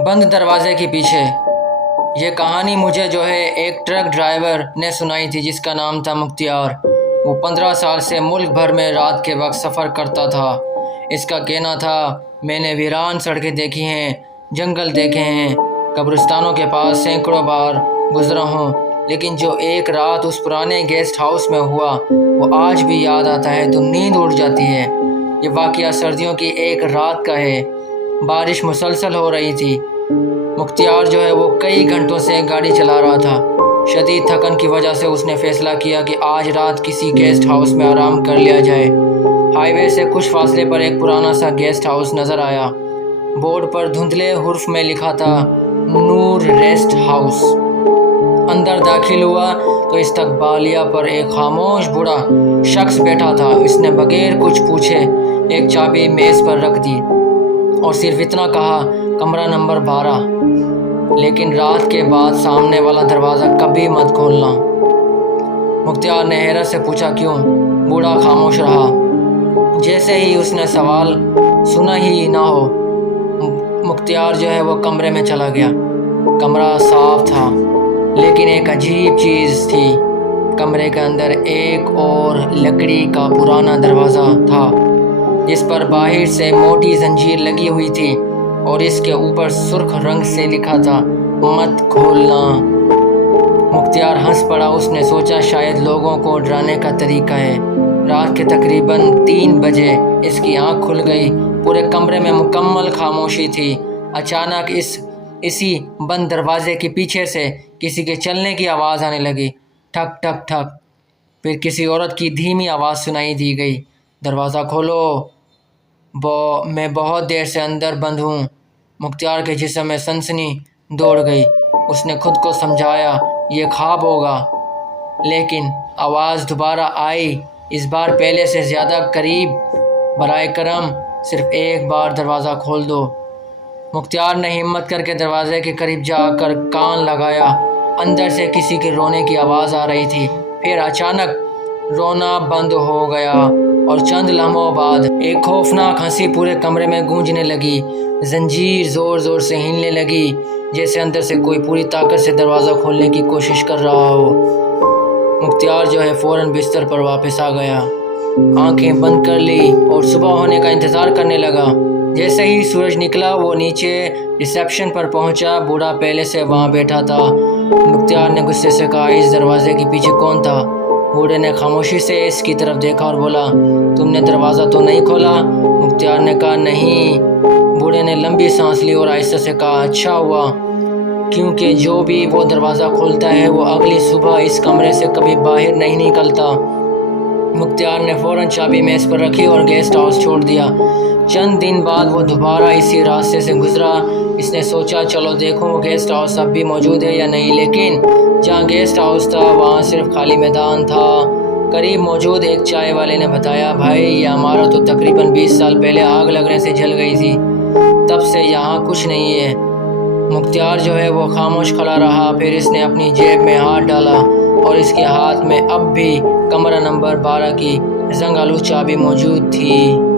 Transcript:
बंद दरवाजे के पीछे। ये कहानी मुझे एक ट्रक ड्राइवर ने सुनाई थी जिसका नाम था मुख्तियार। वो 15 साल से मुल्क भर में रात के वक्त सफ़र करता था। इसका कहना था, मैंने वीरान सड़कें देखी हैं, जंगल देखे हैं, कब्रिस्तानों के पास सैकड़ों बार गुजरा हूँ, लेकिन जो एक रात उस पुराने गेस्ट हाउस में हुआ वो आज भी याद आता है तो नींद उड़ जाती है। ये वाक़या सर्दियों की एक रात का है। बारिश मुसलसल हो रही थी। मुख्तियार वो कई घंटों से गाड़ी चला रहा था। शदीद थकन की वजह से उसने फ़ैसला किया कि आज रात किसी गेस्ट हाउस में आराम कर लिया जाए। हाईवे से कुछ फासले पर एक पुराना सा गेस्ट हाउस नज़र आया। बोर्ड पर धुंधले हुर्फ में लिखा था, नूर रेस्ट हाउस। अंदर दाखिल हुआ तो इस्तकबालिया पर एक खामोश बूढ़ा शख्स बैठा था। इसने बगैर कुछ पूछे एक चाबी मेज़ पर रख दी और सिर्फ इतना कहा, कमरा नंबर 12, लेकिन रात के बाद सामने वाला दरवाज़ा कभी मत खोलना। मुख्तियार ने हैरत से पूछा, क्यों? बूढ़ा खामोश रहा, जैसे ही उसने सवाल सुना ही ना हो। मुख्तियार वो कमरे में चला गया। कमरा साफ था, लेकिन एक अजीब चीज़ थी। कमरे के अंदर एक और लकड़ी का पुराना दरवाज़ा था जिस पर बाहर से मोटी जंजीर लगी हुई थी और इसके ऊपर सुर्ख रंग से लिखा था, मत खोलना। मुख्तियार हंस पड़ा। उसने सोचा शायद लोगों को डराने का तरीका है। रात के तकरीबन 3 बजे इसकी आंख खुल गई। पूरे कमरे में मुकम्मल खामोशी थी। अचानक इसी बंद दरवाजे के पीछे से किसी के चलने की आवाज़ आने लगी, ठक ठक ठक। फिर किसी औरत की धीमी आवाज़ सुनाई दी गई, दरवाज़ा खोलो, मैं बहुत देर से अंदर बंद हूँ। मुख्तियार के जिस्म में सनसनी दौड़ गई। उसने खुद को समझाया ये ख्वाब होगा, लेकिन आवाज़ दोबारा आई, इस बार पहले से ज़्यादा करीब, बराए करम सिर्फ एक बार दरवाज़ा खोल दो। मुख्तियार ने हिम्मत करके दरवाजे के करीब जाकर कान लगाया। अंदर से किसी के रोने की आवाज़ आ रही थी। फिर अचानक रोना बंद हो गया और चंद लम्हों बाद एक खौफनाक हंसी पूरे कमरे में गूंजने लगी। जंजीर ज़ोर ज़ोर से हिलने लगी, जैसे अंदर से कोई पूरी ताकत से दरवाज़ा खोलने की कोशिश कर रहा हो। मुख्तियार फ़ौरन बिस्तर पर वापस आ गया, आंखें बंद कर ली और सुबह होने का इंतज़ार करने लगा। जैसे ही सूरज निकला वो नीचे रिसेप्शन पर पहुंचा। बूढ़ा पहले से वहां बैठा था। मुख्तियार ने गुस्से से कहा, इस दरवाजे के पीछे कौन था? बूढ़े ने खामोशी से इसकी तरफ देखा और बोला, तुमने दरवाज़ा तो नहीं खोला? मुख्तियार ने कहा, नहीं। बूढ़े ने लंबी सांस ली और आहिस्ते से कहा, अच्छा हुआ, क्योंकि जो भी वो दरवाज़ा खोलता है वो अगली सुबह इस कमरे से कभी बाहर नहीं निकलता। मुख्तियार ने फ़ौरन चाबी मेज़ पर रखी और गेस्ट हाउस छोड़ दिया। चंद दिन बाद वो दोबारा इसी रास्ते से गुजरा। इसने सोचा, चलो देखूं वो गेस्ट हाउस अब भी मौजूद है या नहीं, लेकिन जहाँ गेस्ट हाउस था वहाँ सिर्फ खाली मैदान था। करीब मौजूद एक चाय वाले ने बताया, भाई ये हमारा तो तकरीबन 20 साल पहले आग लगने से जल गई थी, तब से यहाँ कुछ नहीं है। मुख्तियार वो खामोश खड़ा रहा। फिर इसने अपनी जेब में हाथ डाला और इसके हाथ में अब भी कमरा नंबर 12 की जंग आलू चाबी मौजूद थी।